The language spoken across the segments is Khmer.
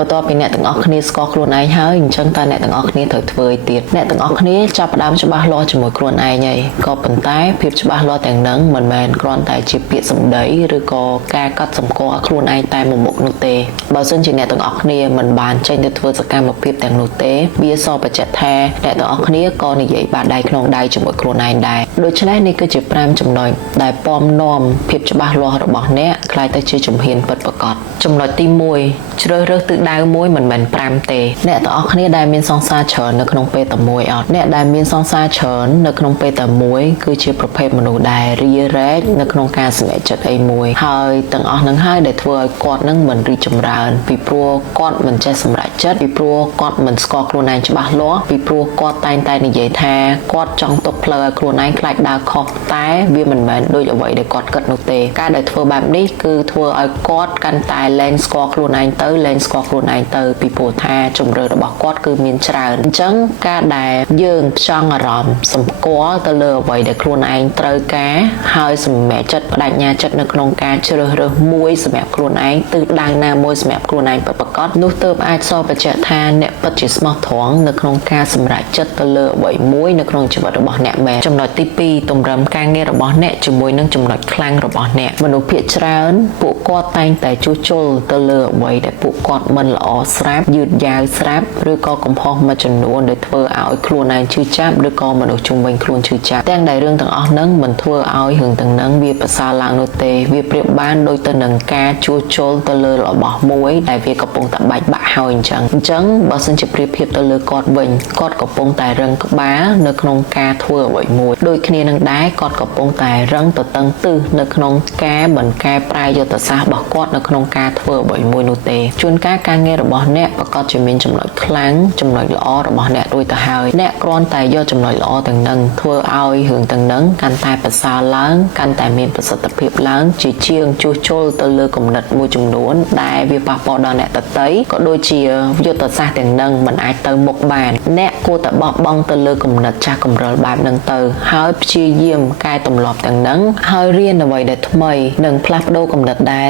បន្ទាប់ពីអ្នកទាំងអស់គ្នាស្គាល់ខ្លួនឯងហើយអញ្ចឹងតើអ្នកទាំងអស់គ្នាត្រូវធ្វើឲ្យទៀតអ្នកទាំងអស់គ្នាចាប់ផ្ដើមច្បាស់លាស់ជាមួយខ្លួនឯងហើយក៏ប៉ុន្តែភាពច្បាស់លាស់ទាំងនឹងមិនមែនគ្រាន់តែជាពាក្យសម្ដីឬក៏ការកត់សម្គាល់ខ្លួនឯងតែមួយមុខនោះទេបើសិនជាអ្នកទាំងអស់គ្នាមិនបានចេញទៅធ្វើសកម្មភាពទាំងនោះទេវាសបញ្ជាក់ថាអ្នកទាំងអស់គ្នាក៏និយាយបាតដៃក្នុងដៃជាមួយខ្លួនឯងដែរដូច្នេះនេះគឺជា5ចំណុចដែលពំនាំភាពច្បាស់លាស់របស់អ្នកក្លាយទៅជាជំហានពិតប្រាកដចំណុចទី1ជ្រើសរើសទិសដៅមួយមិនមែន5ទេអ្នកទាំងអស់គ្នាដែលមានសង្សារច្រើននៅក្នុងពេលតែមួយអត់អ្នកដែលមានសង្សារច្រើននៅក្នុងពេលតែមួយគឺជាប្រភេទមនុស្សដែលរារែកនៅក្នុងការសម្រេចចិត្តអីមួយហើយទាំងអស់នឹងហើយដែលធ្វើឲ្យគាត់នឹងមិនរីកចម្រើនពីព្រោះគាត់មិនចេះសម្រេចចិត្តពីព្រោះគាត់មិនស្គាល់ខ្លួនឯងច្បាស់លាស់ពីព្រោះគាត់តែងតែនិយាយថាគាត់ចង់ទុកផ្លូវឲ្យខ្លួនឯងខ្លាចដើរខុសតែវាមិនមែនដូចអ្វីដែលគាត់គិតនោះទេការដែលធ្វើបែបនេះគឺធ្វើឲ្យគាត់កាន់តែលែងស្គាល់ខ្លួនឯងទៅពីព្រោះថាជំរឿរបស់គាត់គឺមានច្រើនអញ្ចឹងការដែលយើងផ្ចង់អារម្មណ៍សម្គាល់ទៅលើអ្វីដែលខ្លួនឯងត្រូវការហើយសម្រេចចិត្តបដិញ្ញាចិត្តនៅក្នុងការជ្រើសរើសមួយសម្រាប់ខ្លួនឯងទិសដៅណាមួយសម្រាប់ខ្លួនឯងពិតប្រាកដនោះទើបអាចសបញ្ជាក់ថាអ្នកពិតជាស្មោះត្រង់នៅក្នុងការសម្រេចចិត្តទៅលើអ្វីមួយនៅក្នុងជីវិតរបស់អ្នកមែនចំណុចទី2តម្រឹមការងាររបស់អ្នកជាមួយនឹងចំណុចខ្លាំងរបស់អ្នកមនុស្សភាគច្រើនពួកគាត់តែងតែជួសជុលទៅលើអ្វីដែលពួកគាត់មិនល្អស្រាប់យឺតយ៉ាវស្រាប់ឬក៏កំហុសមួយចំនួនដែលធ្វើឲ្យខ្លួនឯងឈឺចាប់ឬក៏មនុស្សជុំវិញខ្លួនឈឺចាប់ទាំងដែលរឿងទាំងអស់ហ្នឹងមិនធ្វើឲ្យរឿងទាំងហ្នឹងវាប្រសើរឡើងនោះទេវាប្រៀបបានដូចទៅនឹងការជួសជុលទៅលើរបស់មួយដែលវាកំពុងតែបែកបាក់ហើយអញ្ចឹងបើសិនជាប្រៀបធៀបទៅលើគាត់វិញគាត់កំពុងតែរឹងក្បាលនៅក្នុងការធ្វើអ្វីមួយដូចគ្នានឹងដែរគាត់កំពុងតែរឹងទៅតឹងទិសនៅក្នុងការមិនកែប្រែយុទ្ធសាស្ត្ររបស់គាត់នៅក្នុងការធ្វើអ្វីមួយនោះទេជួនកាលការងាររបស់អ្នកប្រកាសជាមានចំណុចខ្លាំងចំណុចល្អរបស់អ្នករួចទៅហើយអ្នកគ្រាន់តែយកចំណុចល្អទាំងនឹងធ្វើឲ្យរឿងទាំងនឹងកាន់តែប្រសើរឡើងកាន់តែមានប្រសិទ្ធភាពឡើងជាជាងជួសជុលទៅលើគំនិតមួយចំនួនដែលវាប៉ះពាល់ដល់អ្នកដទៃក៏ដូចជាយុទ្ធសាស្ត្រទាំងនឹងមិនអាចទៅមុខបានអ្នកគួរតែបោះបង់ទៅលើគំនិតចាស់កំរិលបែបហ្នឹងទៅហើយព្យាយាមកែទម្លាប់ទាំងនឹងហើយរៀនអ្វីដែលថ្មីនិងផ្លាស់ប្ដូរគំនិតដែរ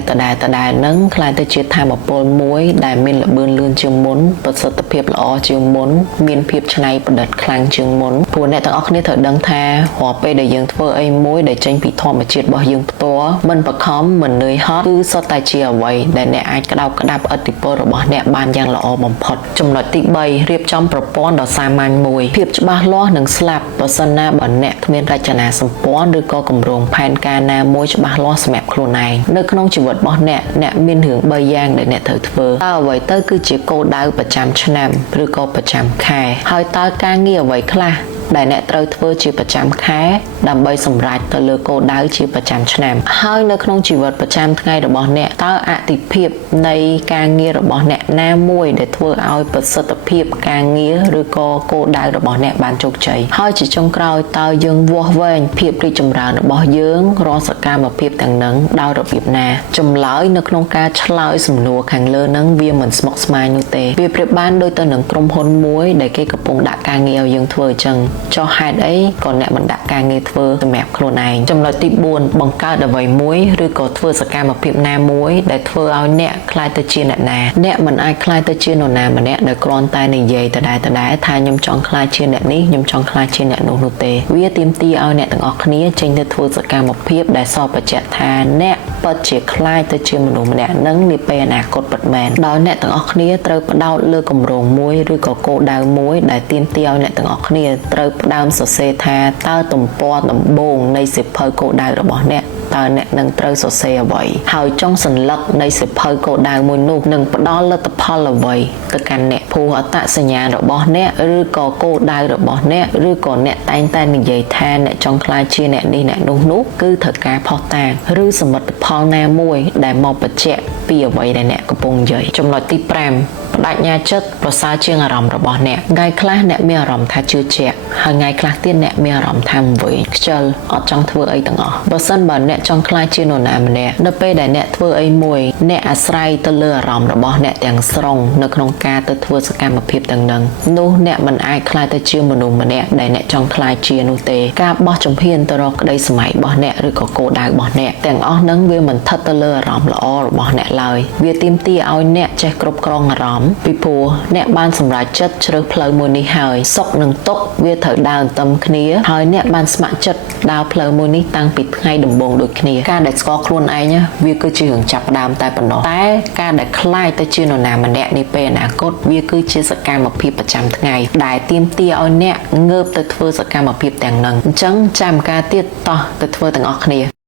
នឹងខ្លាយទៅជាធម៌ពលមួយដែលមានល្បឿនលឿនជាងមុនប្រសិទ្ធភាពល្អជាងមុនមានភាពច្នៃប្រឌិតខ្លាំងជាងមុនព្រោះអ្នកទាំងអស់គ្នាត្រូវដឹងថារាល់ពេលដែលយើងធ្វើអីមួយដែលចេញពីធម្មជាតិរបស់យើងផ្ទាល់មិនបខំមិននឿយហត់គឺសុទ្ធតែជាអ្វីដែលអ្នកអាចក្តោបក្តាប់ឥទ្ធិពលរបស់អ្នកបានយ៉ាងល្អបំផុតចំណុចទី3រៀបចំប្រព័ន្ធដ៏សាមញ្ញមួយភាពច្បាស់លាស់នឹងស្លាប់បើសិនណាបើអ្នកគ្មានរចនាសម្ព័ន្ធឬក៏គម្រោងផែនការណាមួយច្បាស់លាស់សម្រាប់ខ្លួនឯងនៅក្នុងជីវិតរបស់អ្នកមានរឿង3យ៉ាងដែលអ្នកត្រូវធ្វើតើអ្វីទៅគឺជាគោលដៅប្រចាំឆ្នាំឬក៏ប្រចាំខែហើយតើការងារអ្វីខ្លះដែលអ្នកត្រូវធ្វើជាប្រចាំខែដើម្បីសម្រេចទៅលើគោលដៅជាប្រចាំឆ្នាំហើយនៅក្នុងជីវិតប្រចាំថ្ងៃរបស់អ្នកតើអតិភិបនៃការងាររបស់អ្នកណាមួយដែលធ្វើឲ្យប្រសិទ្ធភាពការងារឬក៏គោលដៅរបស់អ្នកបានជោគជ័យហើយជាចុងក្រោយតើយើងវាស់វែងភាពរីកចម្រើនរបស់យើងរាល់សកម្មភាពទាំងនឹងដោយរបៀបណាចម្លើយនៅក្នុងការឆ្លើយសំណួរខាងលើនឹងវាមិនស្មុគស្មាញនោះទេវាប្រៀបបានដូចទៅនឹងក្រុមហ៊ុនមួយដែលគេកំពុងដាក់ការងារឲ្យយើងធ្វើអញ្ចឹងចុះហេតុអីក៏អ្នកមិនដាក់ការងារធ្វើសម្រាប់ខ្លួនឯងចំណុចទី4បង្កើតអ្វីមួយឬក៏ធ្វើសកម្មភាពណាមួយដែលធ្វើឲ្យអ្នកក្លាយទៅជាអ្នកណាអ្នកមិនអាចក្លាយទៅជានរណាម្នាក់ដោយគ្រាន់តែនិយាយដដែលថាខ្ញុំចង់ក្លាយជាអ្នកនេះខ្ញុំចង់ក្លាយជាអ្នកនោះទេវាទាមទារឲ្យអ្នកទាំងអស់គ្នាចេញទៅធ្វើសកម្មភាពដែលសបញ្ជាក់ថាអ្នកពិតជាក្លាយទៅជាមនុស្សម្នាក់នឹងនាពេលអនាគតពិតមែនដោយអ្នកទាំងអស់គ្នាត្រូវផ្ដោតលើគម្រោងមួយឬក៏គោលដៅមួយដែលទាមទារឲ្យអ្នកទាំងអស់គ្នាត្រូវផ្ដើមសរសេរថាតើទំព័រដំបូងនៃសៀវភៅគោលដៅរបស់អ្នកតើអ្នកនឹងត្រូវសរសេរអ្វីហើយចុងសន្លឹកនៃសៀវភៅគោលដៅមួយនោះនឹងផ្ដល់លទ្ធផលអ្វីទៅកាន់អ្នកព្រោះអត្តសញ្ញាណរបស់អ្នកឬក៏គោលដៅរបស់អ្នកឬក៏អ្នកតែងតែនិយាយថាអ្នកចង់ក្លាយជាអ្នកនេះអ្នកនោះគឺត្រូវការផុសតាងឬសមិទ្ធផលណាមួយដែលមកបញ្ជាក់ពីអ្វីដែលអ្នកកំពុងនិយាយចំណុចទី5 បដិញ្ញាចិត្តប្រសើរជាងអារម្មណ៍របស់អ្នកថ្ងៃខ្លះអ្នកមានអារម្មណ៍ថាជឿជាក់ហើយថ្ងៃខ្លះទៀតអ្នកមានអារម្មណ៍ថាវង្វេងខ្ជិលអត់ចង់ធ្វើអីទាំងអស់បើសិនបើអ្នកចង់ខ្លាចជានរណាម្នាក់នៅពេលដែលអ្នកធ្វើអីមួយអ្នកអាស្រ័យទៅលើអារម្មណ៍របស់អ្នកទាំងស្រុងនៅក្នុងការទៅធ្វើសកម្មភាពទាំងនឹងនោះអ្នកមិនអាចខ្លាចទៅជាមនុស្សម្នាក់ដែលអ្នកចង់ខ្លាចជានោះទេការបោះជំហានទៅរកក្តីស្រមៃរបស់អ្នកឬក៏គោលដៅរបស់អ្នកទាំងអស់នឹងវាមិនស្ថិតទៅលើអារម្មណ៍ល្អរបស់អ្នកឡើយវាទាមទារឲ្យអ្នកចេះគ្រប់គ្រងអារម្មណ៍ពីព្រោះអ្នកបានសម្រេចចិត្តជ្រើសផ្លូវមួយនេះហើយសុខនិងទុក្ខវាត្រូវដើរទៅគ្នាហើយអ្នកបានស្ម័គ្រចិត្តដើរផ្លូវមួយនេះតាំងពីថ្ងៃដំបូងដូចគ្នាការដែលស្គាល់ខ្លួនឯងវាគឺជារឿងចាប់ផ្ដើមតែប៉ុណ្ណោះតែការដែលខ្លាចទៅជានរណាម្នាក់នាពេលអនាគតវាគឺជាសកម្មភាពប្រចាំថ្ងៃដែលទាមទារឲ្យអ្នកងើបទៅធ្វើសកម្មភាពទាំងនឹងអញ្ចឹងចាំការទៀតតោះទៅធ្វើទាំងអស់គ្នា